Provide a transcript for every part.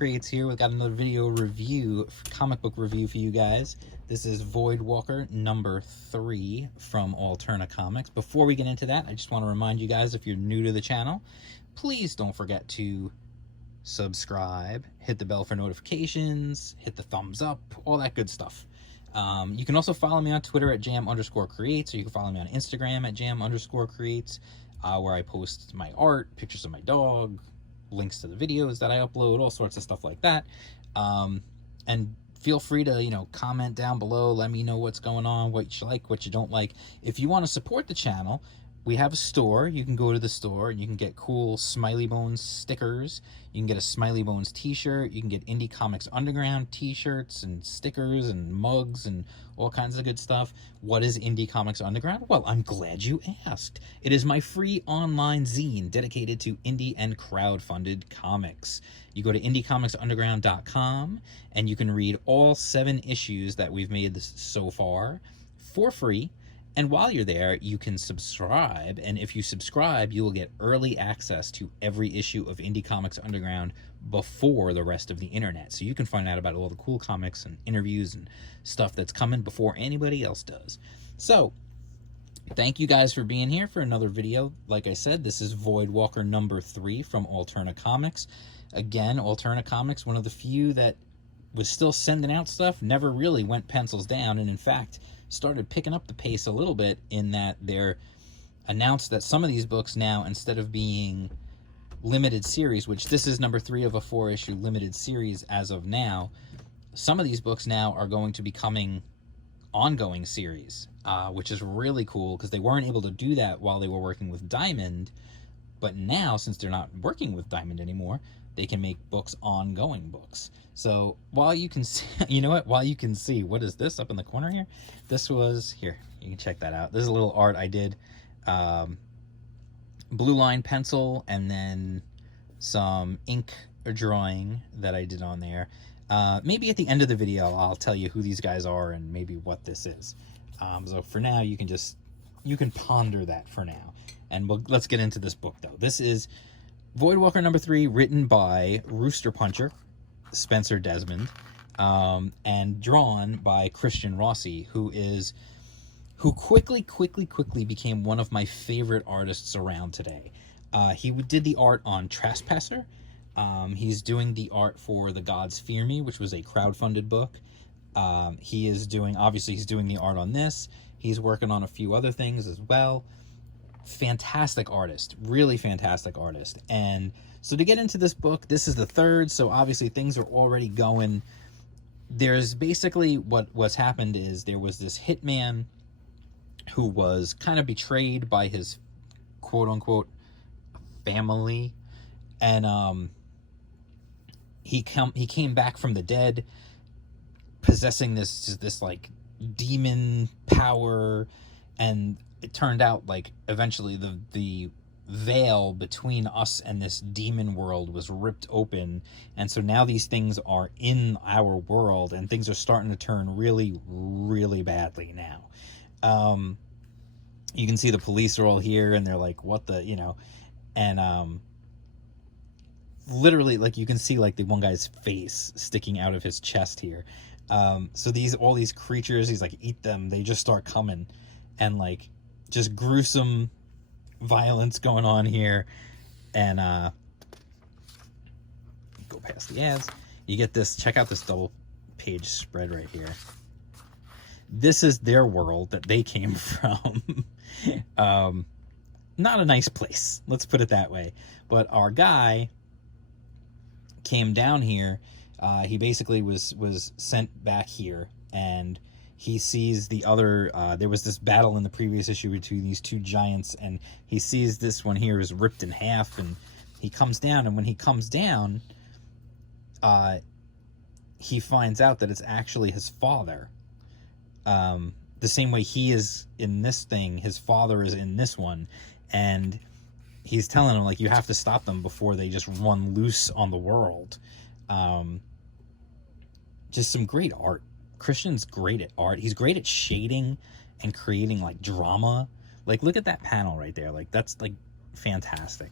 Creates here. We've got another video review, comic book review for you guys. This is Voidwalker number 3 from Alterna Comics. Before we get into that, I just want to remind you guys, if you're new to the channel, please don't forget to subscribe, hit the bell for notifications, hit the thumbs up, all that good stuff. You can also follow me on Twitter at jam_creates, or you can follow me on Instagram at jam_creates, where I post my art, pictures of my dog, links to the videos that I upload, all sorts of stuff like that. And feel free to, comment down below, let me know what's going on, what you like, what you don't like. If you want to support the channel, we have a store. You can go to the store and you can get cool Smiley Bones stickers. You can get a Smiley Bones t-shirt. You can get Indie Comics Underground t-shirts and stickers and mugs and all kinds of good stuff. What is Indie Comics Underground? Well, I'm glad you asked. It is my free online zine dedicated to indie and crowd-funded comics. You go to IndieComicsUnderground.com and you can read all 7 issues that we've made so far for free. And while you're there, you can subscribe, and if you subscribe, you will get early access to every issue of Indie Comics Underground before the rest of the internet. So you can find out about all the cool comics and interviews and stuff that's coming before anybody else does. So, thank you guys for being here for another video. Like I said, this is Voidwalker number 3 from Alterna Comics. Again, Alterna Comics, one of the few that was still sending out stuff, never really went pencils down, and in fact started picking up the pace a little bit, in that they're announced that some of these books now, instead of being limited series, which this is number 3 of a 4-issue limited series as of now, some of these books now are going to be coming ongoing series, which is really cool because they weren't able to do that while they were working with Diamond. But now, since they're not working with Diamond anymore, they can make books ongoing books. So while you can see, while you can see, what is this up in the corner here? This was, here, you can check that out. This is a little art I did. Blue line pencil and then some ink drawing that I did on there. Maybe at the end of the video, I'll tell you who these guys are and maybe what this is. So for now, you can ponder that for now. And let's get into this book, though. This is Voidwalker number 3, written by Rooster Puncher, Spencer Desmond, and drawn by Christian Rossi, who quickly became one of my favorite artists around today. He did the art on Trespasser. He's doing the art for The Gods Fear Me, which was a crowdfunded book. He's doing the art on this. He's working on a few other things as well. Fantastic artist, really fantastic artist. And so to get into this book, this is the 3rd, so obviously things are already going. There's basically what's happened is there was this hitman who was kind of betrayed by his quote-unquote family, and he came back from the dead possessing this like demon power, and it turned out like eventually the veil between us and this demon world was ripped open, and so now these things are in our world and things are starting to turn really badly now. You can see the police are all here and they're like, what the, and literally, like, you can see like the one guy's face sticking out of his chest here. So all these creatures, he's like, eat them, they just start coming, and like just gruesome violence going on here. And go past the ads, you get this, check out this double page spread right here. This is their world that they came from. Not a nice place, let's put it that way. But our guy came down here. He basically was sent back here, and he sees the other, there was this battle in the previous issue between these 2 giants, and he sees this one here is ripped in half, and he comes down, and when he comes down, he finds out that it's actually his father. The same way he is in this thing, his father is in this one, and he's telling him, like, you have to stop them before they just run loose on the world. Just some great art. Christian's great at art. He's great at shading and creating like drama. Like, look at that panel right there. Like, that's like fantastic.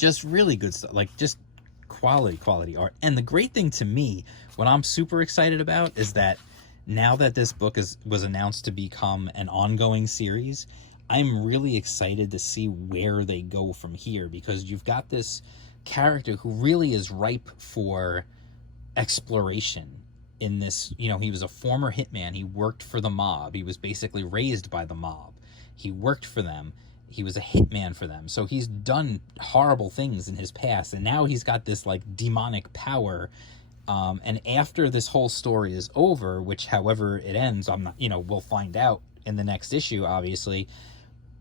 just really good stuff, like just quality art. And the great thing to me, what I'm super excited about, is that now that this book was announced to become an ongoing series, I'm really excited to see where they go from here, because you've got this character who really is ripe for exploration in this. You know, he was a former hitman. He worked for the mob. He was basically raised by the mob. He worked for them. He was a hitman for them. So he's done horrible things in his past, and now he's got this like demonic power. And after this whole story is over, which however it ends, I'm not, we'll find out in the next issue, obviously,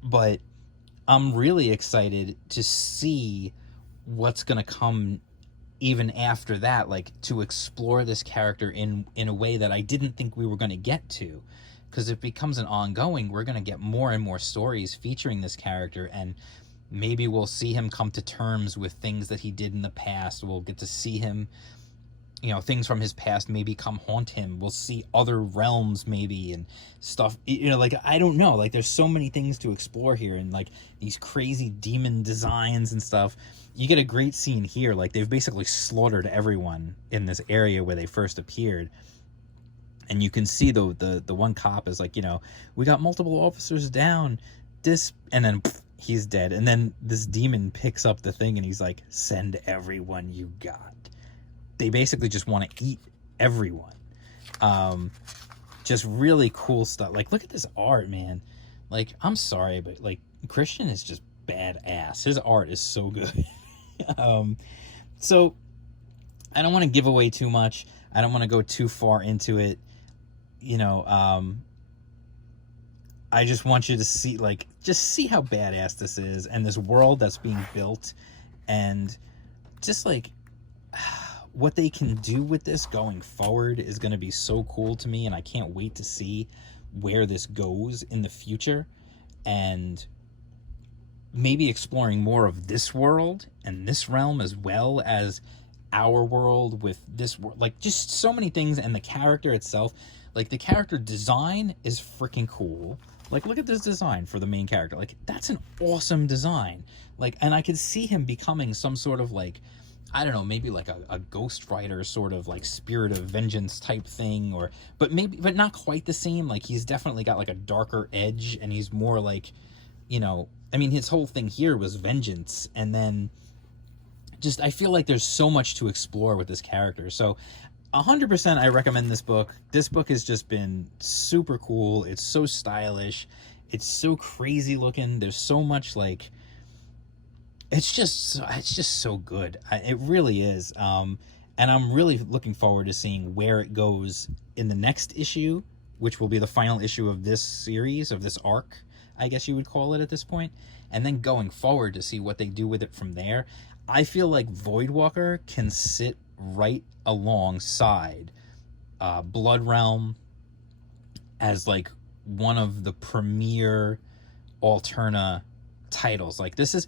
but I'm really excited to see what's going to come even after that, like to explore this character in a way that I didn't think we were going to get to. Because if it becomes an ongoing, we're going to get more and more stories featuring this character, and maybe we'll see him come to terms with things that he did in the past. We'll get to see him, things from his past maybe come haunt him. We'll see other realms maybe and stuff. Like, I don't know. Like, there's so many things to explore here, and like these crazy demon designs and stuff. You get a great scene here. Like, they've basically slaughtered everyone in this area where they first appeared. And you can see the one cop is like, we got multiple officers down, and then he's dead. And then this demon picks up the thing and he's like, send everyone you got. They basically just want to eat everyone. Just really cool stuff. Like, look at this art, man. Like, I'm sorry, but like, Christian is just badass. His art is so good. So I don't want to give away too much. I don't want to go too far into it. I just want you to see, just see how badass this is, and this world that's being built, and just like what they can do with this going forward is going to be so cool to me, and I can't wait to see where this goes in the future, and maybe exploring more of this world and this realm as well as our world with this world. Like, just so many things, and the character itself. Like, the character design is freaking cool. Like, look at this design for the main character. Like, that's an awesome design. Like, and I could see him becoming some sort of, like, I don't know, maybe like a Ghost Rider sort of, like, spirit of vengeance type thing, but not quite the same. Like, he's definitely got, like, a darker edge, and he's more like, I mean, his whole thing here was vengeance, and then just, I feel like there's so much to explore with this character. So 100% I recommend this book. This book has just been super cool. It's so stylish. It's so crazy looking. There's so much, like, it's just so good. It really is. And I'm really looking forward to seeing where it goes in the next issue, which will be the final issue of this series, of this arc, I guess you would call it at this point. And then going forward to see what they do with it from there. I feel like Voidwalker can sit right alongside Blood Realm as like one of the premier Alterna titles. Like, this is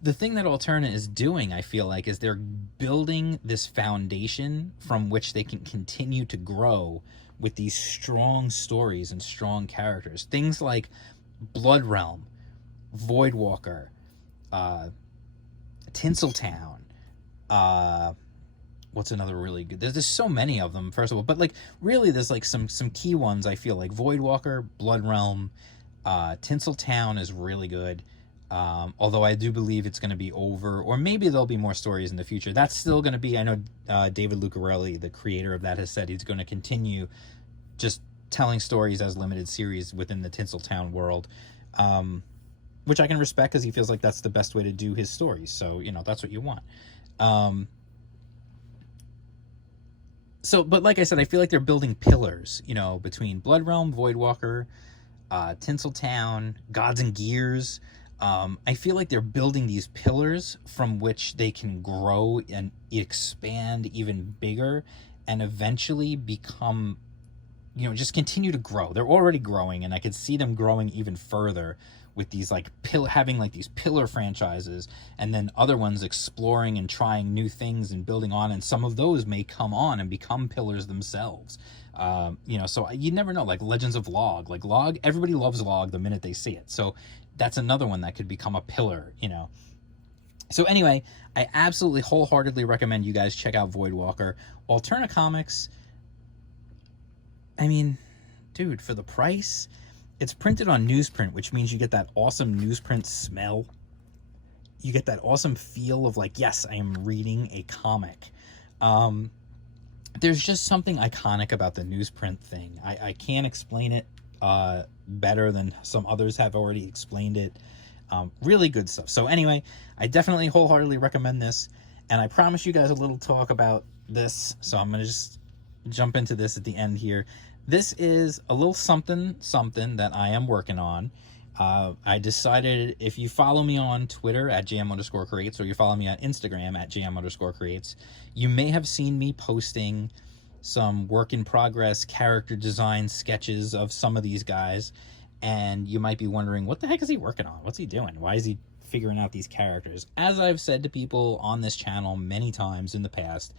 the thing that Alterna is doing, I feel like, is they're building this foundation from which they can continue to grow with these strong stories and strong characters. Things like Blood Realm, Voidwalker, Tinseltown, what's another really good? There's so many of them, first of all, but like, really, there's like some key ones. I feel like Voidwalker, Blood Realm, Tinseltown is really good. Although I do believe it's going to be over, or maybe there'll be more stories in the future. That's still going to be, I know David Lucarelli, the creator of that, has said he's going to continue just telling stories as limited series within the Tinseltown world, which I can respect, because he feels like that's the best way to do his stories. So, that's what you want. But like I said, I feel like they're building pillars, between Blood Realm, Voidwalker, Tinseltown, Gods and Gears. I feel like they're building these pillars from which they can grow and expand even bigger, and eventually become, just continue to grow. They're already growing, and I could see them growing even further with these having like these pillar franchises, and then other ones exploring and trying new things and building on, and some of those may come on and become pillars themselves. So you never know. Like Legends of Log, everybody loves Log the minute they see it. So that's another one that could become a pillar, So anyway, I absolutely wholeheartedly recommend you guys check out Voidwalker. Alterna Comics, I mean, dude, for the price, it's printed on newsprint, which means you get that awesome newsprint smell. You get that awesome feel of like, yes, I am reading a comic. There's just something iconic about the newsprint thing. I can't explain it better than some others have already explained it. Really good stuff. So anyway, I definitely wholeheartedly recommend this, and I promise you guys a little talk about this, so I'm gonna just jump into this at the end here. This is a little something that I am working on. I decided, if you follow me on Twitter at jm_creates, or you follow me on Instagram at jm_creates, you may have seen me posting some work in progress character design sketches of some of these guys, and you might be wondering, what the heck is he working on? What's he doing? Why is he figuring out these characters? As I've said to people on this channel many times in the past,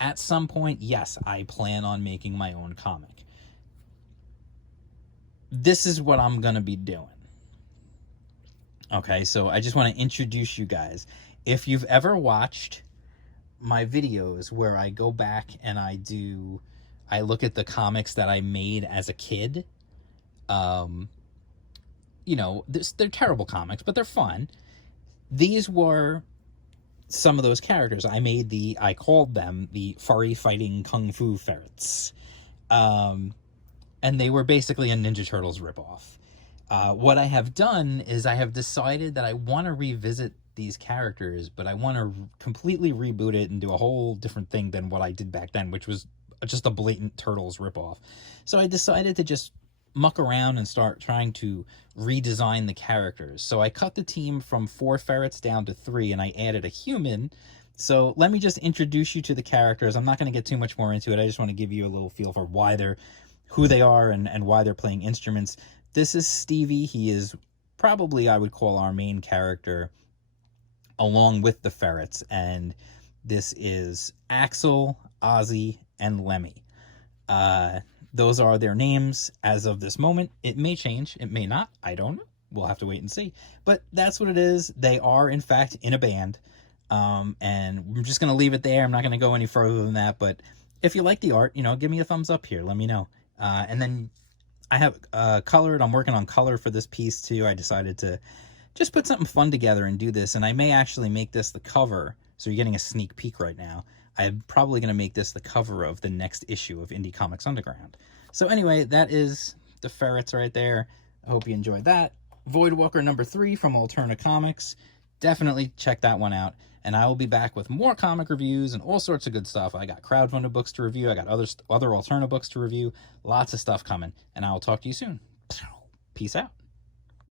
at some point, yes, I plan on making my own comic. This is what I'm gonna be doing. Okay, so I just want to introduce you guys. If you've ever watched my videos where I go back and I look at the comics that I made as a kid, you know, they're terrible comics, but they're fun. These were some of those characters. I called them the furry fighting kung fu ferrets. And they were basically a Ninja Turtles ripoff. What I have done is I have decided that I want to revisit these characters, but I want to completely reboot it and do a whole different thing than what I did back then, which was just a blatant Turtles ripoff. So I decided to just muck around and start trying to redesign the characters. So I cut the team from 4 ferrets down to 3, and I added a human. So let me just introduce you to the characters. I'm not going to get too much more into it. I just want to give you a little feel for who they are and why they're playing instruments. This is Stevie. He is probably, I would call, our main character along with the ferrets. And this is Axel, Ozzy, and Lemmy. Those are their names as of this moment. It may change. It may not. I don't know. We'll have to wait and see. But that's what it is. They are, in fact, in a band. And I'm just going to leave it there. I'm not going to go any further than that. But if you like the art, you know, give me a thumbs up here. Let me know. And then I have colored. I'm working on color for this piece too. I decided to just put something fun together and do this. And I may actually make this the cover. So you're getting a sneak peek right now. I'm probably going to make this the cover of the next issue of Indie Comics Underground. So anyway, that is the ferrets right there. I hope you enjoyed that. Voidwalker number 3 from Alterna Comics. Definitely check that one out. And I will be back with more comic reviews and all sorts of good stuff. I got crowdfunded books to review. I got other Alterna books to review. Lots of stuff coming. And I will talk to you soon. Peace out.